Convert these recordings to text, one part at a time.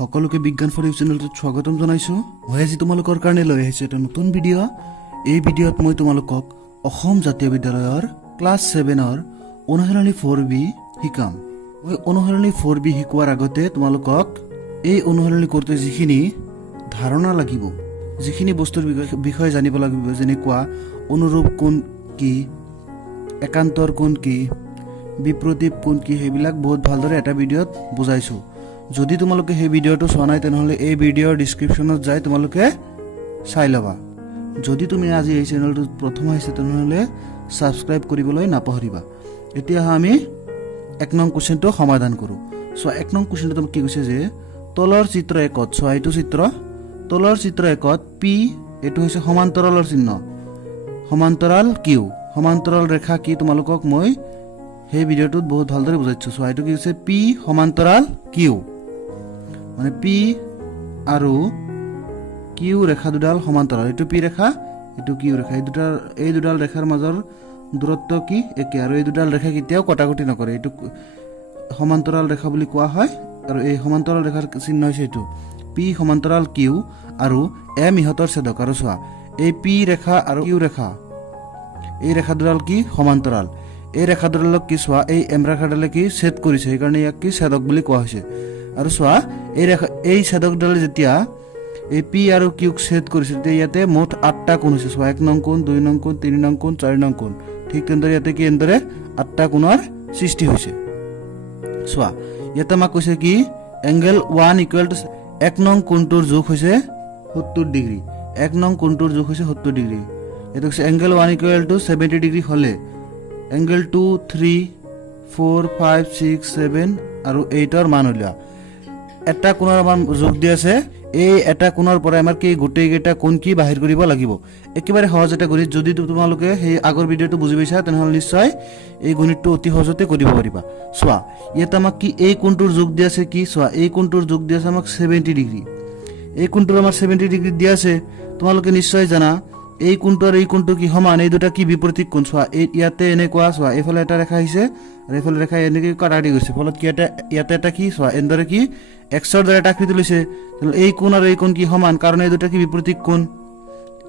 সকলোকে বিজ্ঞান for U চেনেলটোত স্বাগতম জনাইছো। মই আজি তোমালোকৰ কাৰণে লৈ আহিছো এটা নতুন ভিডিঅ'। এই ভিডিঅ'ত মই তোমালোকক অসম জাতীয় বিদ্যালয়ৰ ক্লাছ 7ৰ অনুশীলনী 4B শিকাম। মই অনুশীলনী 4B শিকোৱাৰ আগতে তোমালোকক এই অনুশীলনী কৰোঁতে যিখিনি ধাৰণা লাগিব, যিখিনি বস্তুৰ বিষয়ে জানিব লাগিব, যেনেকুৱা অনুৰূপ কোণ কি, একান্তৰ কোণ কি, বিপ্ৰতীপ কোণ কি, সেইবিলাক বহুত ভালদৰে এটা ভিডিঅ'ত বুজাইছো। যদি তোমালোকে সেই ভিডিঅ'টো চোৱা নাই তেনেহ'লে এই ভিডিঅ'ৰ ডিছক্ৰিপশ্যনত যাই তোমালোকে চাই ল'বা। যদি তুমি আজি এই চেনেলটোত প্ৰথম আহিছে তেনেহ'লে ছাবস্ক্ৰাইব কৰিবলৈ নাপাহৰিবা। এতিয়া আমি 1 নং কুৱেশ্যনটো সমাধান কৰোঁ। চ' 1 নং কুৱেশ্যনটো কি কৈছে যে তলৰ চিত্ৰ 1ত, চোৱা এইটো চিত্ৰ, তলৰ চিত্ৰ 1ত পি, এইটো হৈছে সমান্তৰালৰ চিহ্ন, সমান্তৰাল কিউ, সমান্তৰাল ৰেখা কি তোমালোকক মই সেই ভিডিঅ'টোত বহুত ভালদৰে বুজাইছোঁ। চোৱা এইটো কি কৈছে পি সমান্তৰাল কিউ, মানে পি আৰু কিউ ৰেখা দুডাল সমান্তৰাল, এইটো পি ৰেখা, এইটো কিউ ৰেখা, এই দুডাল ৰেখাৰ মাজৰ দূৰত্ব কি একে, আৰু এই দুডাল ৰেখা কেতিয়াও কটাকটি নকৰে, এইটো সমান্তৰাল ৰেখা বুলি কোৱা হয়। আৰু এই সমান্তৰাল ৰেখাৰ চিহ্ন হৈছে এইটো পি সমান্তৰাল কিউ, আৰু এম ইহঁতৰ ছেদক। আৰু চোৱা এই পি ৰেখা আৰু কিউ ৰেখা, এই ৰেখা দুডাল কি সমান্তৰাল, এই ৰেখা দুডালক কি চোৱা এই এম ৰেখাডালে কি ছেদ কৰিছে, সেইকাৰণে ইয়াক কি ছেদক বুলি কোৱা হৈছে। আৰু চোৱা এই ছেদকডালে যেতিয়া এই পি আৰু কিউক ছেদ কৰিছে তেতিয়া ইয়াতে মুঠ 8টা কোণ হৈছে। চোৱা 1 নং কোণ, 2 নং কোণ, 3 নং কোণ, 4 নং কোণ, ঠিক তেনেদৰে ইয়াতে কি এনেদৰে 8টা কোণৰ সৃষ্টি হৈছে। চোৱা ইয়াতে আমাক কৈছে কি এংগেল 1 ইকুৱেল টু 1 নং কোণটোৰ জোখ হৈছে 70 ডিগ্ৰী, 1 নং কোণটোৰ জোখ হৈছে 70 ডিগ্ৰী। এইটো কৈছে এংগেল 1 ইকুৱেল টু 70 ডিগ্ৰী হ'লে এংগেল 2, 3, 4, 5, 6, 7 আৰু 8ৰ মান উলিওৱা। এটা কোণৰ আমাৰ যোগ দি আছে, এই এটা কোণৰ পৰা আমাৰ কি গোটেইকেইটা কোণ কি বাহিৰ কৰিব লাগিব। একেবাৰে সহজ এটা গণিত, যদি তোমালোকে সেই আগৰ ভিডিঅ'টো বুজি পাইছা তেনেহ'লে নিশ্চয় এই গণিতটো অতি সহজতে কৰিব পাৰিবা। চোৱা ইয়াত আমাক কি এই কোণটোৰ যোগ দি আছে কি, চোৱা এই কোণটোৰ যোগ দি আছে আমাক 70 ডিগ্ৰী, এই কোণটোৰ আমাৰ 70 ডিগ্ৰী দি আছে। তোমালোকে নিশ্চয় জানা এই কোণটো আৰু এই কোণটো কি সমান, এই দুটা কি বিপৰীত কোণ। চোৱা ইয়াতে এনেকুৱা, চোৱা এইফালে এটা ৰেখা আহিছে আৰু এইফালে ৰেখা এনেকৈ কাটা দি গৈছে, ফলত কি ইয়াতে এটা কি চোৱা এনেদৰে কি এক্সৰ দৰে এটা আকৃতি লৈছে। এই কোণ আৰু এই কোণ কি সমান, কাৰণ এই দুটা কি বিপৰীত কোণ।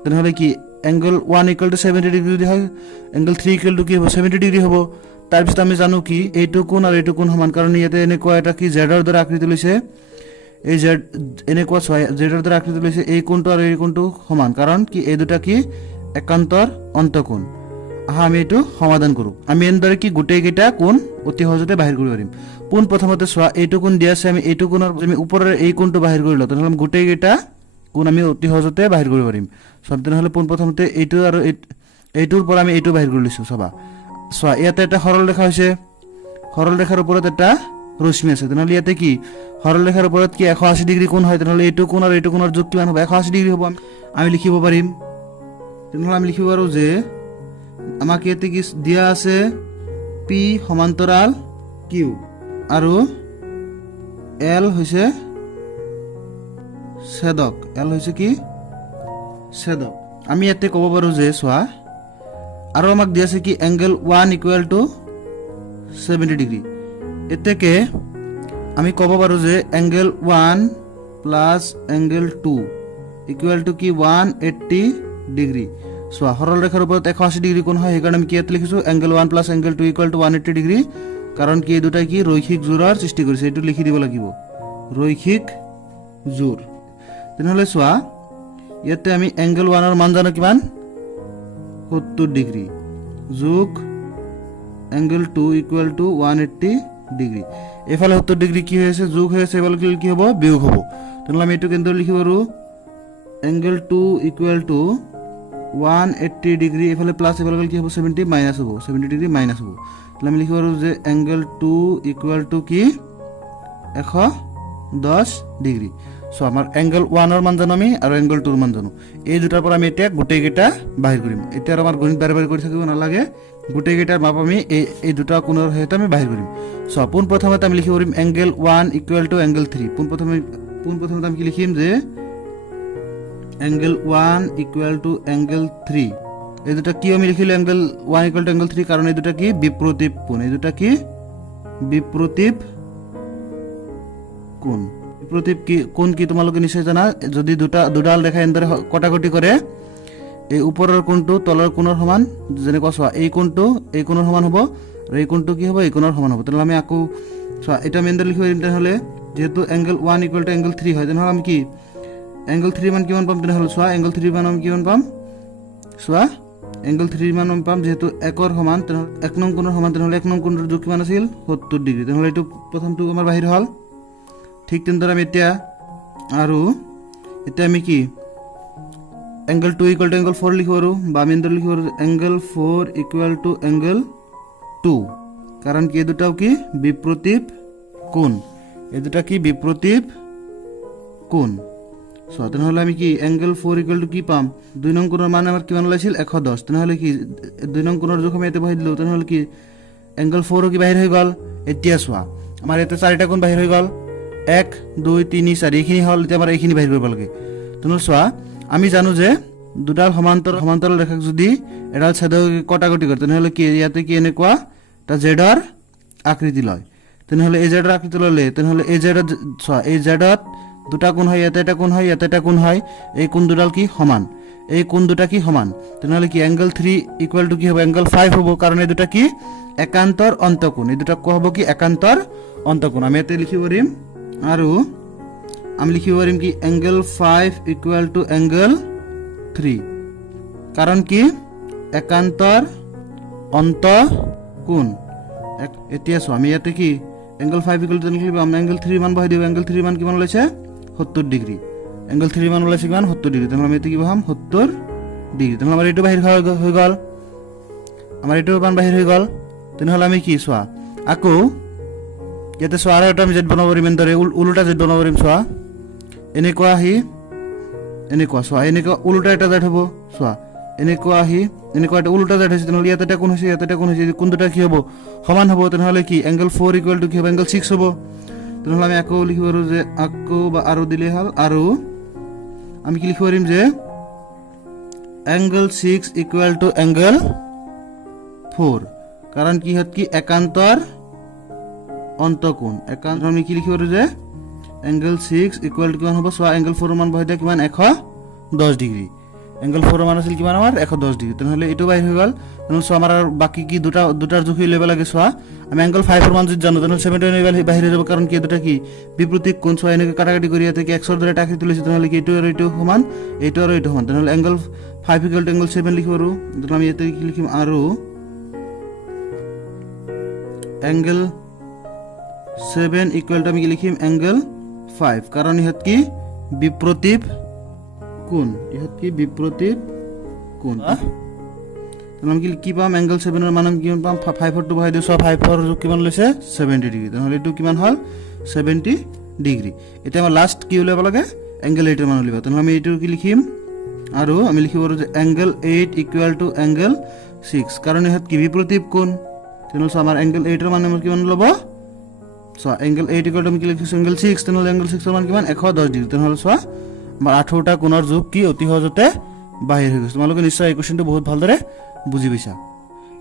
তেনেহ'লে কি এংগেল 1 ইকুৱেল টু 70 ডিগ্ৰী যদি হয়, এংগেল 3 ইকুৱেল টু কি হ'ব 70 ডিগ্ৰী হ'ব। তাৰপিছত আমি জানো কি এইটো কোণ আৰু এইটো কোণ সমান, কাৰণ ইয়াতে এনেকুৱা এটা কি জেডৰ দৰে আকৃতি লৈছে, এই জেড এনেকুৱা চোৱা জেডৰ দৰে আকৃতি লৈছে, এই কোণটো আৰু এই কোণটো সমান, কাৰণ কি এই দুটা কি একান্তৰ অন্তঃকোণ। আহা আমি এইটো সমাধান কৰোঁ। আমি এনেদৰে কি গোটেইকেইটা কোণ অতি সহজতে বাহিৰ কৰিব পাৰিম। পোন প্ৰথমতে চোৱা এইটো কোণ দিয়া আছে, আমি এইটো কোণৰ আমি ওপৰৰ এই কোণটো বাহিৰ কৰি লওঁ, তেনেহ'লে গোটেইকেইটা কোণ আমি অতি সহজতে বাহিৰ কৰিব পাৰিম। চোৱা তেনেহ'লে পোন প্ৰথমতে এইটো আৰু এইটোৰ পৰা আমি এইটো বাহিৰ কৰি লৈছোঁ। চোৱা ইয়াতে এটা সৰল ৰেখা হৈছে, সৰল ৰেখাৰ ওপৰত এটা ৰশ্মি আছে, তেনেহ'লে ইয়াতে কি সৰল ৰেখাৰ ওপৰত কি 180 ডিগ্ৰী কোণ হয়, তেনেহ'লে এইটো কোণ আৰু এইটো কোণৰ যোগ কিমান হ'ব 180 ডিগ্ৰী হ'ব। আমি লিখিব পাৰিম, তেনেহ'লে আমি লিখিব পাৰোঁ যে আমাক ইয়াতে কি দিয়া আছে পি সমান্তৰাল কিউ আৰু এল হৈছে ছেদক, এল হৈছে কি ছেদক। আমি ইয়াতে ক'ব পাৰোঁ যে চোৱা আৰু আমাক দিয়া আছে কি এংগেল 1 ইকুৱেল টু 70 ডিগ্ৰী। এতেকে আমি ক'ব পাৰোঁ যে angle 1 plus angle 2 equal to কি 180 ডিগ্ৰী। চোৱা সৰল ৰেখাৰ ওপৰত 180 ডিগ্ৰী কোণ হয়, সেইকাৰণে আমি কি ইয়াত লিখিছোঁ angle 1 plus angle 2 equal to 180 degree, কাৰণ কি এই দুটাই কি ৰৈখিক জোৰৰ সৃষ্টি কৰিছে, এইটো লিখি দিব লাগিব ৰৈখিক জোৰ। তেনেহ'লে চোৱা ইয়াতে আমি এংগেল 1ৰ মান জানো কিমান 70 ডিগ্ৰী যোগ এংগেল 2 ইকুৱেল টু 180 ডিগ্ৰী। এইফালে 70 ডিগ্ৰী কি হৈ আছে যোগ হৈ আছে, এইফালে কি হ'ব বিয়োগ হ'ব। তেনেহ'লে আমি এইটো কেনেদৰে লিখিব পাৰোঁ এংগেল 2 ইকুৱেল টু 180 ডিগ্ৰী, এইফালে প্লাছ এইফালে কি হ'ব 70 মাইনাছ হ'ব, 70 ডিগ্ৰী মাইনাছ হ'ব। তাহলে আমি লিখিব পাৰোঁ যে এংগেল 2 ইকুৱেল টু কি 110 ডিগ্ৰী। চ' আমাৰ এংগেল 1ৰ মান জানো আমি আৰু এংগেল 2ৰ মান জানো, এই দুটাৰ পৰা আমি এতিয়া গোটেইকেইটা বাহিৰ কৰিম। এতিয়া আমাৰ গণিত বাৰে বাৰে কৰি থাকিব নালাগে, গোটেইকেইটাৰ মাপ আমি এই দুটা কোণৰ সৈতে আমি বাহিৰ কৰিম। চ' পোন প্ৰথমতে আমি লিখিব পাৰিম এংগেল 1 ইকুৱেল টু এংগেল 3। পোন প্ৰথমতে আমি কি লিখিম যে এংগেল 1 ইকুৱেল টু এংগেল 3। এই দুটা কি আমি লিখিলোঁ এংগেল 1 ইকুৱেল টু এংগেল 3, কাৰণ এই দুটা কি বিপ্ৰতীপ কোণ, এই দুটা কি বিপ্ৰতীপ কোণ। বিপ্ৰতীপ কি কোণ কি তোমালোকে নিশ্চয় জানা যদি দুডাল ৰেখা এনেদৰে কটাকটি কৰে এই ওপৰৰ কোণটো তলৰ কোণৰ সমান যেনেকুৱা চোৱা এই কোণৰ সমান হ'ব আৰু এই কোণটো কি হ'ব এই কোণৰ সমান হ'ব তেনেহ'লে আমি আকৌ চোৱা এটা আমি এনেদৰে লিখিব পাৰিম তেনেহ'লে যেহেতু এংগল 1 ইকুৱেল টু এংগল 3 হয় তেনেহ'লে আমি কি এংগল 3 মান কিমান পাম তেনেহ'লে চোৱা এংগল 3 মান আমি কিমান পাম চোৱা এংগল 3 মান আমি পাম যেহেতু একৰ সমান তেনেহ'লে এক নং কোণৰ সমান তেনেহ'লে এক নং কোণৰ জোখ কিমান আছিল 70 ডিগ্ৰী তেনেহ'লে এইটো প্ৰথমটো আমাৰ বাহিৰ হ'ল ঠিক তেনেদৰে আমি এতিয়া আমি কি এংগল 2 ইকুৱেল টু এংগল 4 লিখিব পাৰোঁ বা আমি এনেদৰে লিখিব পাৰোঁ এংগল 4 ইকুৱেল টু এংগল 2 কাৰণ কি এই দুটাও কি বিপ্ৰতীপ কোণ এই দুটা কি বিপ্ৰতীপ কোণ চোৱা তেনেহ'লে আমি কি এংগল 4 ইকুৱেল টু কি পাম 2 নং কোণৰ মান আমাৰ কিমান ওলাইছিল 110 তেনেহ'লে কি 2 নং কোণৰ জোখ আমি ইয়াতে বহাই দিলোঁ তেনেহ'লে কি এংগল 4 কি বাহিৰ হৈ গ'ল এতিয়া চোৱা আমাৰ ইয়াতে চাৰিটা কোণ বাহিৰ হৈ গ'ল 1 2 3 4 এইখিনি হ'ল এতিয়া আমাৰ এইখিনি বাহিৰ কৰিব লাগে তেনেহ'লে চোৱা আমি জানো যে দুডাল সমান্তৰাল ৰেখাক যদি এডাল ছেদক কটাকটি কৰে তেনেহ'লে কি ইয়াতে কি এনেকুৱা এটা জেডৰ আকৃতি লয় তেনেহ'লে এই জেডৰ আকৃতি ল'লে তেনেহ'লে এই জেডত চোৱা এই জেডত দুটা কোণ হয় ইয়াতে এটা কোণ হয় ইয়াতে এটা কোণ হয় এই কোণ দুডাল কি সমান এই কোণ দুটা কি সমান তেনেহ'লে কি এংগল 3 ইকুৱেল টু কি হ'ব এংগল 5 হ'ব কাৰণ এই দুটা কি একান্তৰ অন্তকোণ এই দুটা কোৱা হ'ব কি একান্তৰ অন্তকোণ আমি ইয়াতে লিখিব পাৰিম আৰু আমি লিখিব পাৰিম কি এংগল 5 ইকুৱেল টু এংগল 3 কাৰণ কি একান্তৰ অন্তকোণ এতিয়া চোৱা আমি ইয়াতে কি এংগল 5 ইকুৱেল টু আমি এংগল 3 মান বহাই দিওঁ এংগল 3 মান কিমান ওলাইছে 70 ডিগ্ৰী এংগল 3 মান ওলাইছে কিমান 70 ডিগ্ৰী তেনেহ'লে আমি ইয়াতে কি বহাম 70 ডিগ্ৰী তেনেহ'লে আমাৰ এইটো বাহিৰ হৈ গ'ল আমাৰ এইটো মান বাহিৰ হৈ গ'ল তেনেহ'লে আমি কি চোৱা আকৌ ইয়াতে চোৱা আৰু এটা আমি জেড বনাব পাৰিম এনেদৰে ওলোটা জেড বনাব পাৰিম চোৱা এনেকুৱা আহি এনেকুৱা চোৱা এনেকুৱা ওলোটা এটা জেড হ'ব চোৱা এনেকুৱা আহি এনেকুৱা এটা ওলোটা জেড হৈছে তেনেহ'লে ইয়াতে এটা কোণ হৈছে ইয়াতে এটা কোণ হৈছে কোণ দুটা কি হ'ব সমান হ'ব তেনেহ'লে কি এংগল 4 ইকুৱেল টু কি হ'ব এংগল 6 হ'ব তেনেহ'লে আমি আকৌ লিখিব পাৰোঁ যে আকৌ বা আৰু দিলেই হ'ল আৰু আমি কি লিখিব পাৰিম যে এংগল 6 ইকুৱেল টু এংগল 4 কাৰণ কি হয় কি একান্তৰ অন্তকোণ একান্ত আমি কি লিখিব পাৰোঁ যে এংগল 6 ইকুৱেল টু কিমান হ'ব চোৱা এংগল 4 মান বহাই দিয়া কিমান 110 ডিগ্ৰী এংগল 4 মান আছিল কিমান আমাৰ 110 ডিগ্ৰী তেনেহ'লে এইটো বাহিৰ হৈ গ'ল তেনেহ'লে চোৱা আমাৰ বাকী কি দুটাৰ জোখি ল'ব লাগে চোৱা আমি এংগল 5 মান যদি জানো তেনেহ'লে 7 বাহিৰ হৈ যাব কাৰণ কি দুটা কি বিপৰীত কোণ চোৱা এনেকৈ কাটাকাটি কৰি ইয়াতে কি এক্সৰ দৰে এটা আকৃতি লৈছে তেনেহ'লে কি এইটো আৰু এইটো সমান এইটো আৰু এইটো সমান তেনেহ'লে এংগল 5 ইকুৱেল টু এংগল 7 লিখিব পাৰোঁ তেনেহ'লে আমি ইয়াতে কি লিখিম আৰু এংগল 7 ইকুৱেল টু আমি কি লিখিম এংগল 5 কাৰণ ইহঁত কি বিপ্ৰতীপ কোণ আমি কি পাম এংগল 7 ৰ মান আমি কিমান পাম 5 টো বহাই দিওঁ চোৱা 5 ৰ জোখ কিমান লৈছে 70 ডিগ্ৰী তেনেহ'লে এইটো কিমান হ'ল 70 ডিগ্ৰী এতিয়া আমাৰ লাষ্ট কি উলিয়াব লাগে এংগল 8 ৰ মান উলিয়াব তেনেহ'লে আমি এইটো কি লিখিম আৰু আমি লিখিব পাৰোঁ যে এংগল 8 ইকুৱেল টু এংগল 6 কাৰণ ইহঁত কি বিপ্ৰতীপ কোণ তেনেহ'লে আমাৰ এংগল 8 ৰ মান আমাৰ কিমান ল'ব চোৱা এংগল 8 ইকুৱেল টু আমি কি লিখিছোঁ এংগল 6 তেনেহ'লে এংগল 6 ৰ মান কিমান 110 ডিগ্ৰী তেনেহ'লে চোৱা আমাৰ 18টা কোণৰ জোখ কি অতি সহজতে বাহিৰ হৈ গৈছে তোমালোকে নিশ্চয় এই কুৱেশ্যনটো বহুত ভালদৰে বুজি পাইছা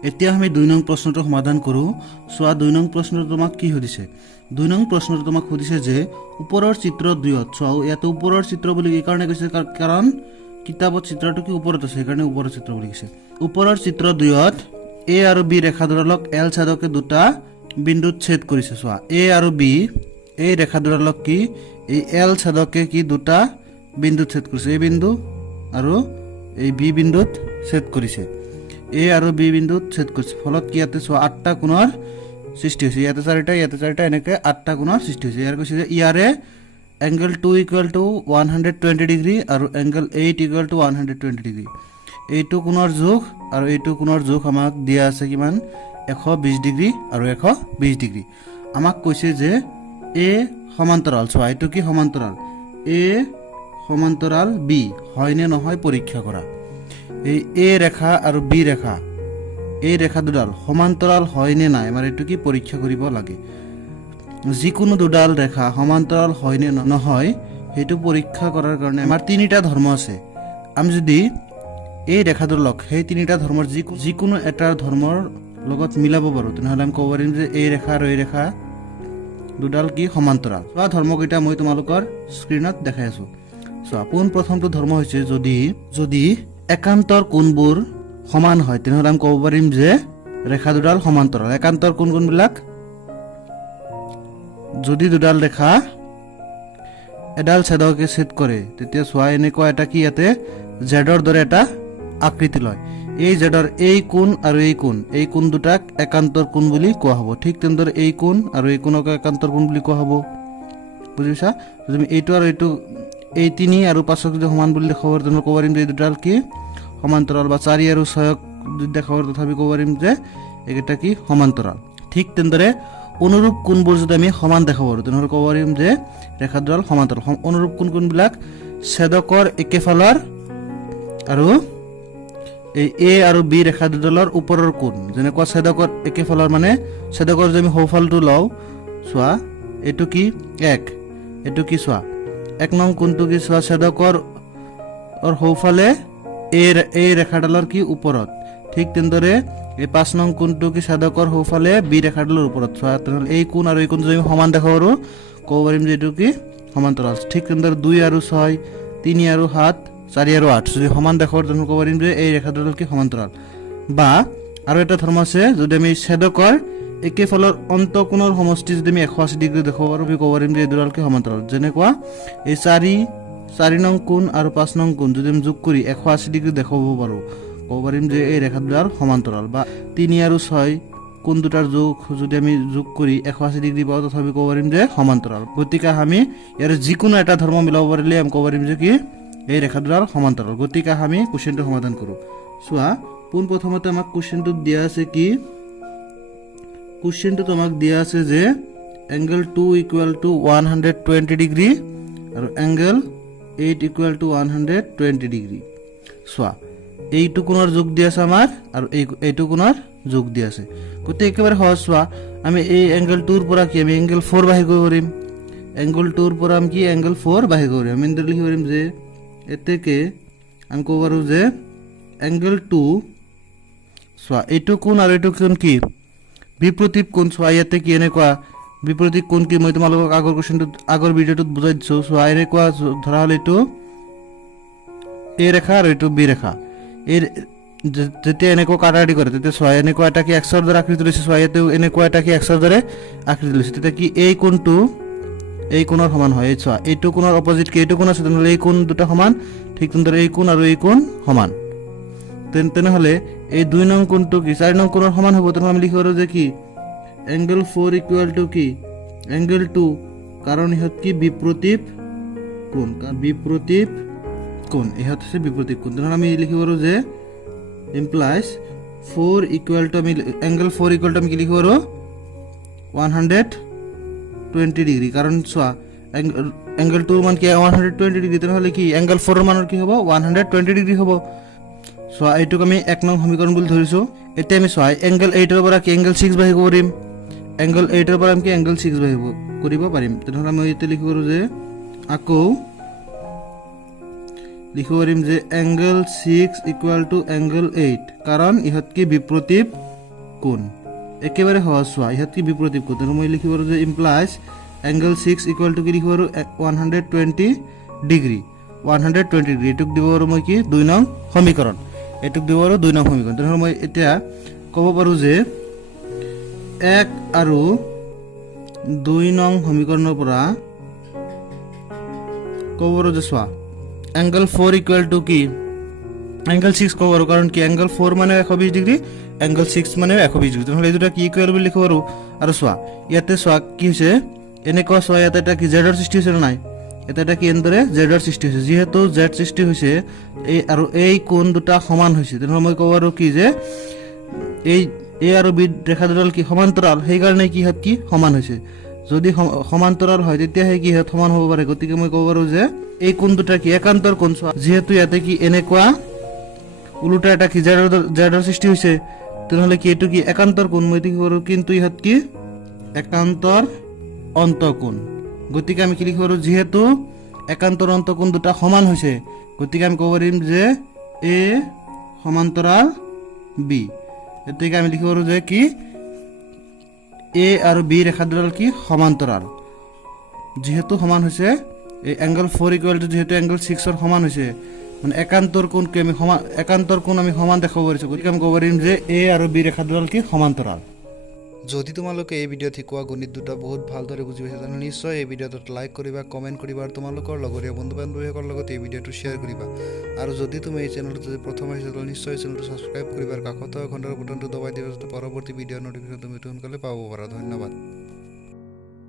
এতিয়া আমি 2 নং প্ৰশ্নটো সমাধান কৰোঁ চোৱা 2 নং প্ৰশ্নটো তোমাক কি সুধিছে 2 নং প্ৰশ্নটো তোমাক সুধিছে যে ওপৰৰ চিত্ৰ 2ত চোৱা ইয়াতে ওপৰৰ চিত্ৰ বুলি এই কাৰণে কৈছে কাৰণ কিতাপত চিত্ৰটো কি ওপৰত আছে সেইকাৰণে ওপৰৰ চিত্ৰ বুলি কৈছে ওপৰৰ চিত্ৰ 2ত এ আৰু বি ৰেখাডালক এল ছেদকে দুটা বিন্দুত ছেদ কৰিছে চোৱা এ আৰু বি এই ৰেখাডালক কি এই এল ছেদকে কি দুটা বিন্দুত ছেদ কৰিছে এই বিন্দু আৰু এই বি বিন্দুত ছেদ কৰিছে এ আৰু বি বিন্দুত ছেদ কৰিছে ফলত কি ইয়াতে চোৱা 8টা কোণৰ সৃষ্টি হৈছে ইয়াতে 4টা এনেকৈ 8টা কোণৰ সৃষ্টি হৈছে ইয়াৰ কৈছে যে ইয়াৰে এংগল 2 ইকুৱেল টু 120 ডিগ্ৰী আৰু এংগল 8 ইকুৱেল টু 120 ডিগ্ৰী এইটো কোণৰ জোখ আৰু এইটো কোণৰ জোখ আমাক দিয়া আছে কিমান 120 ডিগ্ৰী আৰু 120 ডিগ্ৰী আমাক কৈছে যে এ সমান্তৰাল চোৱা এইটো কি সমান্তৰাল এ সমান্তৰাল বি হয় নে নহয় পৰীক্ষা কৰা এই এ ৰেখা আৰু বি ৰেখা এই ৰেখা দুডাল সমান্তৰাল হয় নে নাই আমাৰ এইটো কি পৰীক্ষা কৰিব লাগে যিকোনো দুডাল ৰেখা সমান্তৰাল হয় নে নহয় সেইটো পৰীক্ষা কৰাৰ কাৰণে আমাৰ তিনিটা ধৰ্ম আছে আমি যদি এই ৰেখাডালক সেই তিনিটা ধৰ্মৰ যিকোনো এটা ধৰ্মৰ লগত মিলাব পাৰোঁ তেনেহ'লে আমি ক'ব পাৰিম যে এই ৰেখা আৰু এই ৰেখা দুডাল কি সমান্তৰাল চোৱা ধৰ্মকেইটা মই তোমালোকৰ স্ক্ৰীনত দেখাই আছো চোৱা পোন প্ৰথমটো ধৰ্ম হৈছে যদি একান্তৰ কোণবোৰ সমান হয় তেনেহ'লে আমি ক'ব পাৰিম যে ৰেখা দুডাল সমান্তৰাল একান্তৰ কোণবিলাক যদি দুডাল ৰেখা এডাল ছেদকে ছেদ কৰে তেতিয়া চোৱা এনেকুৱা এটা কি ইয়াতে জেডৰ দৰে এটা আকৃতি লয় এই জেডৰ এই কোণ আৰু এই কোণ দুটাক একান্তৰ কোণ বুলি কোৱা হ'ব ঠিক তেনেদৰে এই কোণ আৰু এই কোণক একান্তৰ কোণ বুলি কোৱা হ'ব বুজিছা যদি এইটো আৰু এইটো এই 3 আৰু 5ক যদি সমান বুলি দেখাব পাৰো তেনে ক'ব পাৰিম যে এই দুটাল কি সমান্তৰাল বা 4 আৰু 6ক যদি দেখাব পাৰো তথাপি ক'ব পাৰিম যে এইকেইটা কি সমান্তৰাল ঠিক তেনেদৰে অনুৰূপ কোণবোৰ যদি আমি সমান দেখাব পাৰো তেনেহ'লে ক'ব পাৰিম যে ৰেখা দুডাল সমান্তৰাল অনুৰূপ কোণবিলাক ছেদকৰ একেফালৰ আৰু এই এ আৰু বি ৰেখা দুডালৰ ওপৰৰ কোণ যেনেকুৱা ছেদকৰ একেফালৰ মানে ছেদকৰ যদি আমি সোঁফালটো লওঁ চোৱা এইটো কি 1 এইটো কি চোৱা 1 নং কোণটো কি চোৱা ছেদকৰ সোঁফালে এই ৰেখাডালৰ কি ওপৰত ঠিক তেনেদৰে এই 5 নং কোণটো কি ছেদকৰ সোঁফালে বি ৰেখাডালৰ ওপৰত চোৱা তেনেহ'লে এই কোণ আৰু এই কোণ যদি সমান দেখাব পাৰো ক'ব পাৰিম যে এইটো কি সমান্তৰাল ঠিক তেনেদৰে 2 আৰু 6 3 আৰু 7 4 আৰু 8 যদি সমান দেখাব তেনে ক'ব পাৰিম যে এই ৰেখা দুডাল কি সমান্তৰাল বা আৰু এটা ধৰ্ম আছে যদি আমি ছেদকৰ একেফালৰ অন্তঃকোণৰ সমষ্টি যদি আমি 180 ডিগ্ৰী দেখাব পাৰো আমি ক'ব পাৰিম যে এই দুডাল কি সমান্তৰাল যেনেকুৱা এই 4 নং কোণ আৰু 5 নং কোণ যদি আমি যোগ কৰি 180 ডিগ্ৰী দেখাব পাৰো ক'ব পাৰিম যে এই ৰেখা দুডাল সমান্তৰাল বা 3 আৰু 6 কোণ দুটাৰ যোগ যদি আমি যোগ কৰি 180 ডিগ্ৰী পাওঁ তথাপি ক'ব পাৰিম যে সমান্তৰাল গতিকে আমি ইয়াৰ যিকোনো এটা ধৰ্ম মিলাব পাৰিলে আমি ক'ব পাৰিম যে কি এই ৰেখা দুডাল সমান্তৰাল গতিকে আমি কোৱেশ্চনটো সমাধান কৰো চোৱা পোন প্ৰথমতে আমাক কোৱেশ্চনটো দিয়া আছে কি কোৱেশ্চনটো আমাক দিয়া আছে যে এংগল 2 = 120 ডিগ্ৰী আৰু এংগল 8 = 120 ডিগ্ৰী চোৱা এইটো কোণৰ যোগ দিয়া আছে আমাৰ আৰু এইটো কোণৰ যোগ দিয়া আছে গতিকে একেবাৰে সহজ চোৱা আমি এই এংগল 2 ৰ পৰা কি আমি এংগল 4 বাহিৰ কৰিব পাৰিম এংগল 2 ৰ পৰা আমি কি এংগল 4 বাহিৰ কৰিব পাৰিম আমি লিখিব পাৰিম যে এতেকে আমি ক'ব পাৰো যে এংগল 2 চোৱা এইটো কোণ আৰু এইটো কোণ কি বিপৰীত কোণ চোৱা ইয়াতে কি এনেকুৱা বিপৰীত কোণ কি মই তোমালোকক আগৰ কোৱেশ্চনটোত আগৰ ভিডিঅ'টোত বুজাই দিছো চোৱা এনেকুৱা ধৰা হ'ল এইটো এ ৰেখা আৰু এইটো বি ৰেখা এই যেতিয়া এনেকুৱা কাটাকাটি কৰে তেতিয়া চোৱা এনেকুৱা এটা কি এক্সৰ দৰে আকৃতি লৈছে চোৱা ইয়াতে এনেকুৱা এটা কি এক্সৰ দৰে আকৃতি লৈছে তেতিয়া কি এই কোণটো এই কোণৰ সমান হয় চোৱা এইটো কোণৰ অপজিট কি এইটো কোণ আছে তেনেহ'লে এই কোণ দুটা সমান ঠিক তেনেদৰে এই কোণ আৰু এই কোণ সমান তেনেহ'লে এই 2 নং কোণটো কি 4 নং কোণৰ সমান হ'ব তেনেহ'লে আমি লিখিব পাৰো যে কি এংগল 4 = কি এংগল 2 কাৰণ ইহঁত কি বিপৰীত কোণ ইহঁত আছে বিপৰীত কোণ তেনেহ'লে আমি লিখিব পাৰো যে ইমপ্লাইজ 4 = আমি এংগল 4 = আমি কি লিখিব পাৰো 120 ডিগ্ৰী কাৰণ চোৱা এংগল 2 ৰ মান কি 120 ডিগ্ৰী তেনেহ'লে কি এংগল 4 ৰ মানৰ কি হ'ব 120 ডিগ্ৰী হ'ব চোৱা এইটোক আমি 1 নং সমীকৰণ বুলি ধৰিছো এতিয়া আমি চোৱা এংগল 8 ৰ পৰা কি এংগল 6 বাহিৰ কৰিব পাৰিম এংগল 8 ৰ পৰা আমি কি এংগল 6 বাহিৰ কৰিব পাৰিম তেনেহ'লে আমি এতিয়া লিখিব পাৰো যে আকৌ লিখিব পাৰিম যে এংগল 6 = এংগল 8 কাৰণ ইহঁত কি বিপৰীত কোণ একেবাৰে সহজ চোৱা ইহঁত কি বিপৰীত কোণ তেনেহ'লে মই লিখিব পাৰো যে ইমপ্লাইজ এংগল 6 = কি লিখিব পাৰো 120 ডিগ্ৰী এইটোক দিব পাৰো মই কি 2 নং সমীকৰণ এইটোক দিব পাৰো 2 নং সমীকৰণ তেনেহ'লে মই এতিয়া ক'ব পাৰো যে 1 আৰু 2 নং সমীকৰণৰ পৰা ক'ব পাৰো যে চোৱা এংগল 4 = কি এংগল 6 ক'ব পাৰো কাৰণ কি এংগল 4 মানে 120 ডিগ্ৰী এংগল 6 মানে 120 ডিগ্ৰী তেনেহ'লে এই দুটা কি ইকুৱেল বুলি লিখিব পাৰো আৰু চোৱা ইয়াতে চোৱা কি হৈছে এনেকুৱা চোৱা ইয়াতে এটা কি জেডৰ সৃষ্টি হৈছে নাই এটা কি এনেদৰে জেডৰ সৃষ্টি হৈছে যিহেতু জেড সৃষ্টি হৈছে এই আৰু এই কোণ দুটা সমান হৈছে তেনেহ'লে মই ক'ব পাৰো কি যে এই এ আৰু বি ৰেখা দুডাল কি সমান্তৰাল সেইকাৰণে কি হাত কি সমান হৈছে যদি সমান্তৰাল হয় তেতিয়াহে কি হাত সমান হ'ব পাৰে গতিকে মই ক'ব পাৰো যে এই কোণ দুটা কি একান্তৰ কোণ চোৱা যেহেতু ইয়াতে কি এনেকুৱা উলটা এটা কি জেডৰ সৃষ্টি হৈছে তেনেহ'লে কি এইটো কি একান্তৰ কোণ মই কি কৰো কিন্তু ইহঁত কি একান্তৰ অন্তঃকোণ গতিকে আমি কি লিখিব পাৰো যেহেতু একান্তৰ অন্তঃকোণ দুটা সমান হৈছে গতিকে আমি ক'ব পাৰিম যে এ সমান্তৰাল বি গতিকে আমি লিখিব পাৰো যে কি এ আৰু বি ৰেখা দুডাল কি সমান্তৰাল যেহেতু সমান হৈছে এই এংগল 4 ইকুৱেল টু যেহেতু এংগল 6 ৰ সমান হৈছে মানে একান্তৰ কোণকে আমি সমান দেখাব পাৰিছো গতিকে আমি ক'ব পাৰিম যে এ আৰু বি ৰেখা দুডাল কি সমান্তৰাল যদি তোমালোকে এই ভিডিঅ'ত শিকোৱা গণিত দুটা বহুত ভালদৰে বুজি পাইছা তেনে নিশ্চয় এই ভিডিঅ'টোত লাইক কৰিবা কমেণ্ট কৰিবা আৰু তোমালোকৰ লগৰীয়া বন্ধু বান্ধৱীসকলৰ লগত এই ভিডিঅ'টো শ্বেয়াৰ কৰিবা আৰু যদি তুমি এই চেনেলটো যদি প্ৰথম আহিছা তেনে নিশ্চয় চেনেলটো ছাবস্ক্ৰাইব কৰিবা আৰু কাষত থকা ঘণ্টাৰ বুটামটো দবাই দিবা যাতে পৰৱৰ্তী ভিডিঅ'ৰ নটিফিকেশ্যন তুমি সোনকালে পাব পাৰা ধন্যবাদ